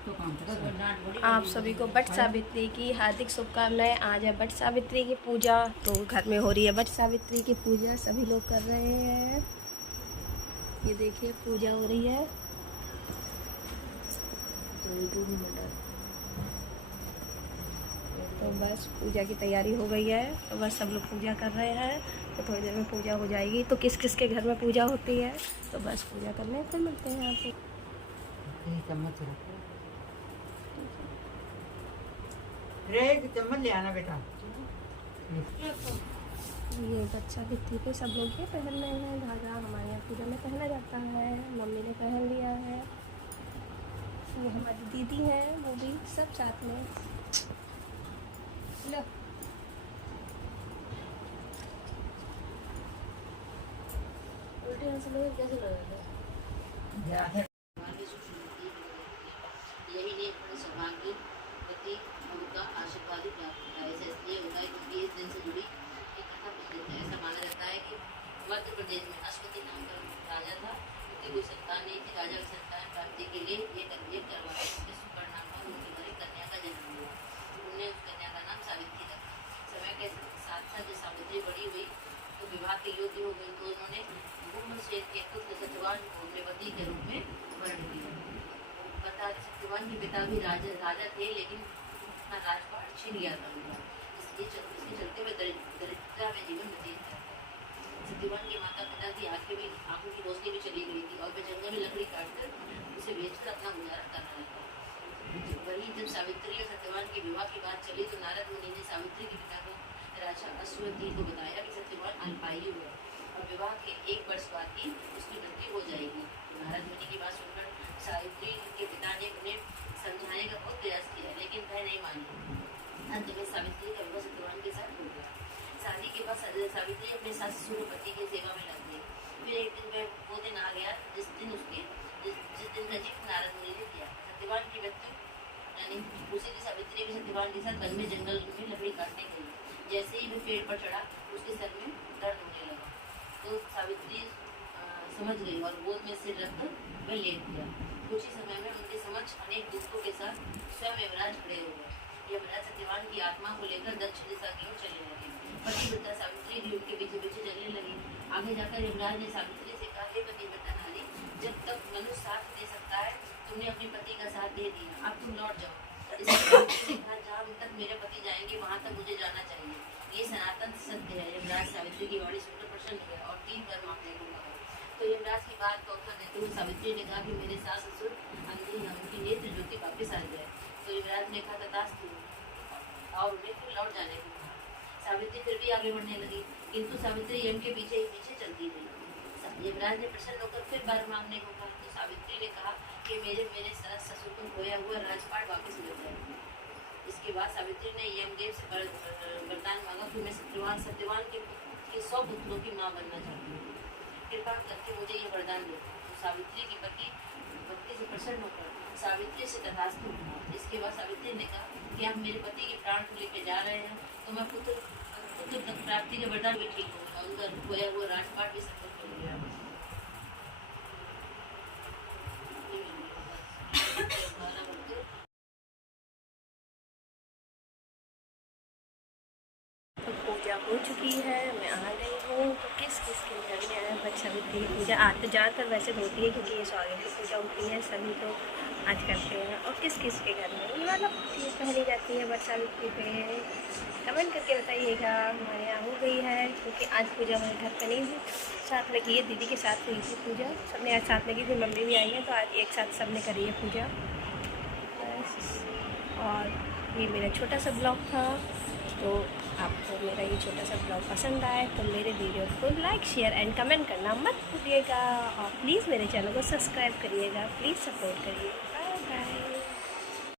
आप सभी को वट सावित्री की हार्दिक शुभकामनाएं। आज है वट सावित्री की पूजा, तो घर में हो रही है वट सावित्री की पूजा, सभी लोग कर रहे हैं। ये देखिए पूजा हो रही है। तो बस पूजा की तैयारी हो गई है, तो बस सब लोग पूजा कर रहे हैं। तो थोड़ी देर में पूजा हो जाएगी। तो किस किस के घर में पूजा होती है, तो बस पूजा करने फिर मिलते हैं आपको। चम्मच ले आना बेटा। ये बच्चा भित्ती पे सब लोग ये पहन रहे हैं धागा। हमारे यहाँ पूजा में पहना जाता है, मम्मी ने पहन लिया है। ये हमारी दीदी है, वो भी सब साथ में। लो उल्टे से लोग कैसे लगे यही नहीं अपने सौभाग्य पति उनका आशीर्वाद ही प्राप्त होता है। ऐसा इसलिए होता है क्योंकि इस दिन से जुड़ी एक कथा प्रचलित है। ऐसा माना जाता है कि मध्य प्रदेश में अश्वती नाम का राजा था, उनकी कोई संतान नहीं थी। राजा की संतान प्राप्ति के लिए ये करवाया। उसके सुपर नाम पर उनके घर एक कन्या का जन्म हुआ। उन्होंने उस कन्या का नाम सावित्री रखा। समय के साथ साथ जब सावित्री बड़ी हुई तो विवाह के योग्य हो गई, तो उन्होंने ब्रह्मश्वेत के पुत्र सत्यवान को अपने पति के रूप में वर्ण किया। बता सत्यवान के पिता भी राजा थे, लेकिन अपना राजपाट छीन लिया था उनका। इसके चलते हुए दरिद्रता में जीवन व्यतीत करते। सत्यवान के माता पिता की आंखों की रोशनी भी चली गई थी और वे जंगल में लकड़ी काटकर उसे बेचकर अपना गुजारा करना लगा। वहीं जब सावित्री और सत्यवान के विवाह की बात चली तो नारद मुनि ने सावित्री के पिता को राजा अश्वती को बताया कि सत्यवान अल्पायु है और विवाह के 1 वर्ष बाद ही उसकी मृत्यु हो जाएगी। नारद मुनि की बात सुनकर सावित्री के पिता ने उन्हें समझाने का बहुत प्रयास किया, लेकिन वह नहीं मानी। अंत में सावित्री का विवाह सत्यवान के साथ हो गया। शादी के बाद सावित्री अपने सास ससुर पति की सेवा में लग गई। फिर एक दिन वो दिन आ गया जिस दिन का जिक्र नारद मुनि ने किया। सत्यवान की मृत्यु यानी उसी की सावित्री भी सत्यवान के साथ वन में जंगल में लकड़ी काटने गई। जैसे ही वह पेड़ पर चढ़ा उसके सर में दर्द होने लगा, तो सावित्री समझ गई और गोद में सिर रखकर वह लेट गया। कुछ ही समय में उनके समक्ष अनेक दूतों के साथ स्वयं यमराज खड़े हो गए। यमराज सत्यवान की आत्मा को लेकर दक्षिण दिशा की ओर चलने लगे। पतिव्रता सावित्री भी उनके पीछे पीछे चलने लगी। आगे जाकर यमराज ने सावित्री से कहा, हे पतिव्रता नारी, जब तक मनुष्य साथ दे सकता है तुमने अपने पति का साथ दे दिया, अब तुम लौट जाओ। जहाँ तक मेरे पति जाएंगे वहाँ तक मुझे जाना चाहिए, ये सनातन सत्य है। यमराज सावित्री की वाणी सुनकर प्रसन्न हुए और 3 बार मांगने को कहा। तो यमराज की बात का उत्तर देते हुए सावित्री ने कहा कि मेरे सास ससुर अंधे हैं, उनकी नेत्र ज्योति वापिस आ जाए। तो यमराज ने कहा तथास्तु और उन्हें फिर लौट जाने को कहा। सावित्री फिर भी आगे बढ़ने लगी, किंतु सावित्री यम के पीछे ही पीछे चलती रही। यमराज ने प्रसन्न होकर फिर बार मांगने को कहा। तो सावित्री ने कहा कि मेरे सास ससुर को खोया हुआ राजपाट वापस मिल जाए। इसके बाद सावित्री ने यमदेव से वरदान मांगा कि मैं सत्यवान के 100 पुत्रों की माँ बनना चाहती हूँ, कृपा करके मुझे ये वरदान दो। तो सावित्री की पति भक्ति से प्रसन्न होकर सावित्री से तथास्तु हुआ। इसके बाद सावित्री ने कहा कि आप मेरे पति के प्राण को लेकर जा रहे हैं, तो मैं पुत्र प्राप्ति के वरदान भी ठीक होगा। उनका खोया हुआ राजपाट भी संभव हो गया। तो पूजा हो चुकी है, मैं आ गई हूँ। तो किस किस के घर में आया वट सावित्री की पूजा आते ज़्यादातर वैसे होती है, क्योंकि ये स्वागत की पूजा होती है, सभी लोग आज करते हैं। और किस किस के घर में मतलब पहनी जाती है वट सावित्री पे, कमेंट करके बताइएगा। हमारे यहाँ हो गई है, क्योंकि आज पूजा हमारे घर पर नहीं हुई, साथ में की है, दीदी के साथ हुई थी पूजा। सबने आज साथ में की थी, मम्मी भी आई है, तो आज एक साथ सबने करी है पूजा। और ये मेरा छोटा सा ब्लॉग था। तो आपको मेरा ये छोटा सा ब्लॉग पसंद आए तो मेरे वीडियो को लाइक शेयर एंड कमेंट करना मत भूलिएगा। और प्लीज़ मेरे चैनल को सब्सक्राइब करिएगा, प्लीज़ सपोर्ट करिए।